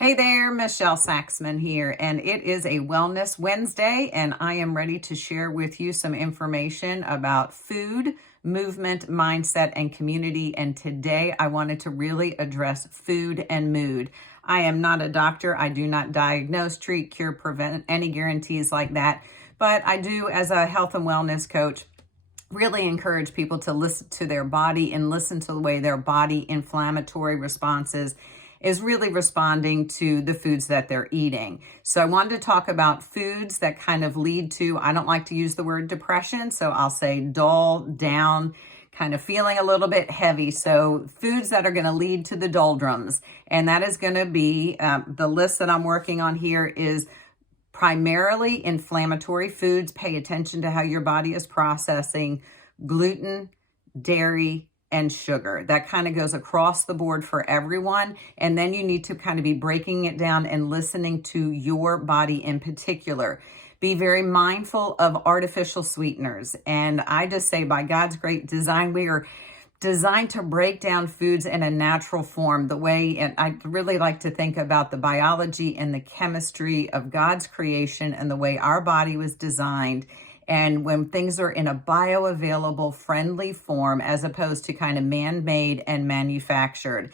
Hey there, Michelle Saxman here, and it is a Wellness Wednesday, and I am ready to share with you some information about food, movement, mindset, and community. And today I wanted to really address food and mood. I am not a doctor. I do not diagnose, treat, cure, prevent, any guarantees like that. But I do, as a health and wellness coach, really encourage people to listen to their body and listen to the way their body inflammatory responses is really responding to the foods that they're eating. So I wanted to talk about foods that kind of lead to, I don't like to use the word depression, so I'll say dull, down, kind of feeling a little bit heavy. So foods that are going to lead to the doldrums. And that is going to be, the list that I'm working on here is primarily inflammatory foods. Pay attention to how your body is processing gluten, dairy, and sugar. That kind of goes across the board for everyone. And then you need to kind of be breaking it down and listening to your body in particular. Be very mindful of artificial sweeteners. And I just say, by God's great design, we are designed to break down foods in a natural form, the way, and I really like to think about the biology and the chemistry of God's creation and the way our body was designed. And when things are in a bioavailable, friendly form, as opposed to kind of man-made and manufactured,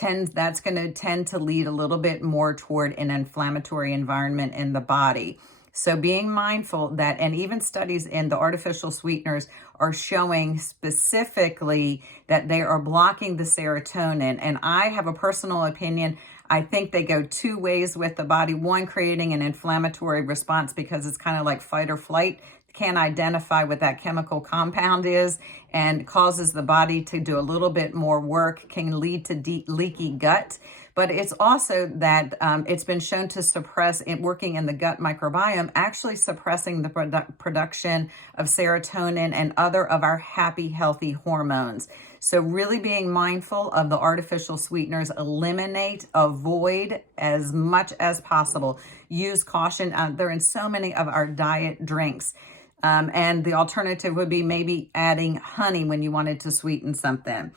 that's going to tend to lead a little bit more toward an inflammatory environment in the body. So being mindful that, and even studies in the artificial sweeteners are showing specifically that they are blocking the serotonin. And I have a personal opinion. I think they go two ways with the body. One, creating an inflammatory response because it's kind of like fight or flight. Can't identify what that chemical compound is and causes the body to do a little bit more work, can lead to leaky gut. But it's also that it's been shown to suppress it, working in the gut microbiome, actually suppressing the production of serotonin and other of our happy, healthy hormones. So really being mindful of the artificial sweeteners, eliminate, avoid as much as possible. Use caution. They're in so many of our diet drinks. And the alternative would be maybe adding honey when you wanted to sweeten something.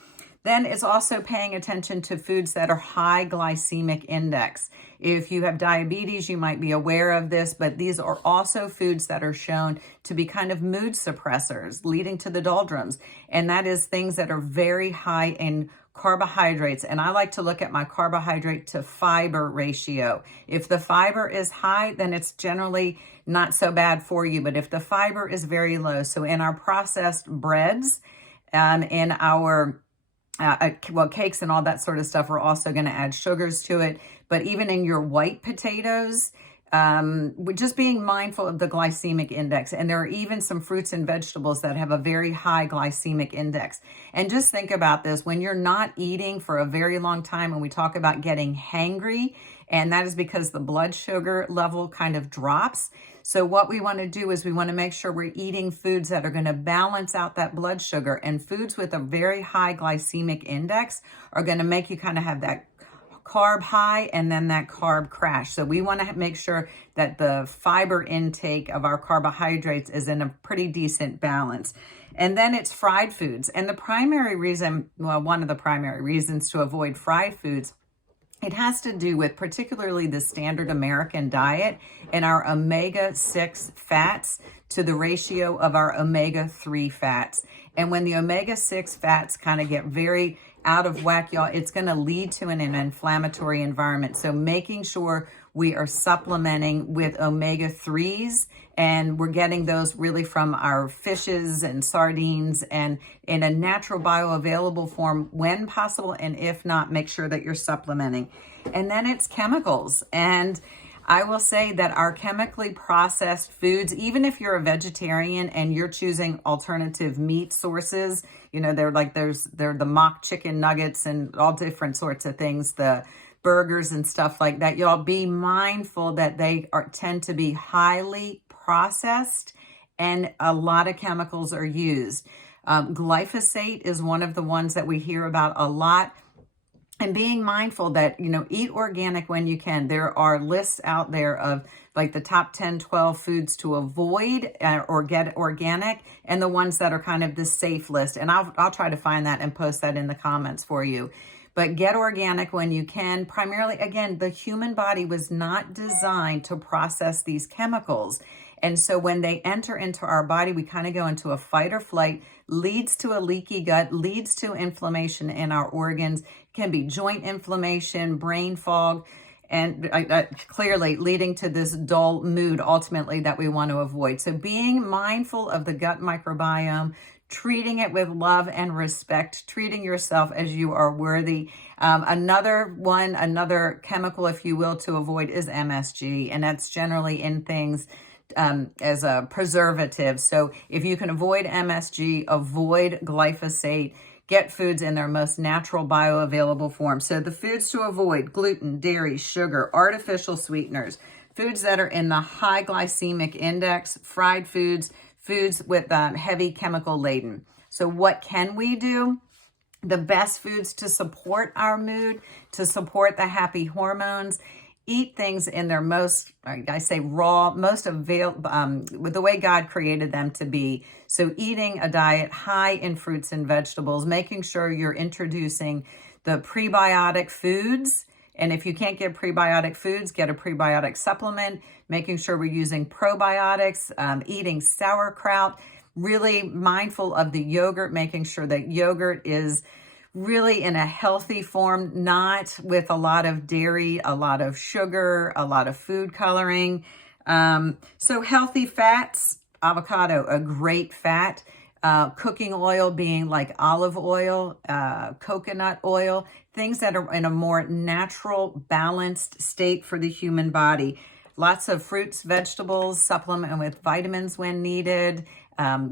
Then it's also paying attention to foods that are high glycemic index. If you have diabetes, you might be aware of this, but these are also foods that are shown to be kind of mood suppressors, leading to the doldrums. And that is things that are very high in carbohydrates. And I like to look at my carbohydrate to fiber ratio. If the fiber is high, then it's generally not so bad for you. But if the fiber is very low, so in our processed breads, in our cakes and all that sort of stuff, we're also going to add sugars to it. But even in your white potatoes, we're just being mindful of the glycemic index. And there are even some fruits and vegetables that have a very high glycemic index. And just think about this, when you're not eating for a very long time, and we talk about getting hangry, and that is because the blood sugar level kind of drops. So what we want to do is we want to make sure we're eating foods that are going to balance out that blood sugar, and foods with a very high glycemic index are going to make you kind of have that carb high and then that carb crash. So we want to make sure that the fiber intake of our carbohydrates is in a pretty decent balance. And then it's fried foods. And the primary reason, well, one of the primary reasons to avoid fried foods, it has to do with particularly the standard American diet and our omega-6 fats to the ratio of our omega-3 fats. And when the omega-6 fats kind of get very out of whack, y'all, it's going to lead to an inflammatory environment. So making sure we are supplementing with omega-3s, and we're getting those really from our fishes and sardines and in a natural bioavailable form when possible. And if not, make sure that you're supplementing. And then it's chemicals. And I will say that our chemically processed foods, even if you're a vegetarian and you're choosing alternative meat sources, you know, they're the mock chicken nuggets and all different sorts of things, the burgers and stuff like that. Y'all be mindful that they tend to be highly processed and a lot of chemicals are used. Glyphosate is one of the ones that we hear about a lot. And being mindful that, you know, eat organic when you can. There are lists out there of like the top 10, 12 foods to avoid or get organic, and the ones that are kind of the safe list. And I'll try to find that and post that in the comments for you. but get organic when you can. Primarily, again, the human body was not designed to process these chemicals. And so when they enter into our body, we kind of go into a fight or flight, leads to a leaky gut, leads to inflammation in our organs, can be joint inflammation, brain fog, and clearly leading to this dull mood ultimately that we want to avoid. So being mindful of the gut microbiome, treating it with love and respect, treating yourself as you are worthy. Another chemical, if you will, to avoid is MSG, and that's generally in things as a preservative. So if you can avoid MSG, avoid glyphosate, get foods in their most natural bioavailable form. So the foods to avoid: gluten, dairy, sugar, artificial sweeteners, foods that are in the high glycemic index, fried foods, foods with heavy chemical laden. So what can we do? The best foods to support our mood, to support the happy hormones: eat things in their most, I say raw, most with the way God created them to be. So eating a diet high in fruits and vegetables, making sure you're introducing the prebiotic foods. And if you can't get prebiotic foods, get a prebiotic supplement, making sure we're using probiotics, eating sauerkraut, really mindful of the yogurt, making sure that yogurt is really in a healthy form, not with a lot of dairy, a lot of sugar, a lot of food coloring. So healthy fats: avocado, a great fat. Cooking oil being like olive oil, coconut oil, things that are in a more natural, balanced state for the human body. Lots of fruits, vegetables, supplement with vitamins when needed.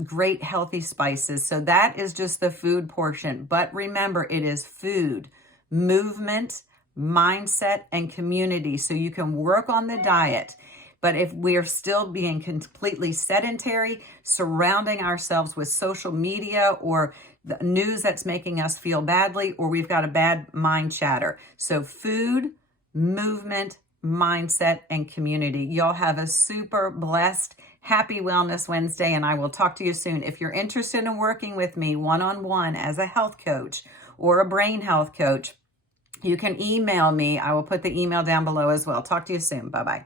Great healthy spices. So that is just the food portion. But remember, it is food, movement, mindset, and community. So you can work on the diet. But if we're still being completely sedentary, surrounding ourselves with social media or the news that's making us feel badly, or we've got a bad mind chatter. So food, movement, mindset, and community. Y'all have a super blessed, happy Wellness Wednesday, and I will talk to you soon. If you're interested in working with me one-on-one as a health coach or a brain health coach, you can email me. I will put the email down below as well. Talk to you soon. Bye-bye.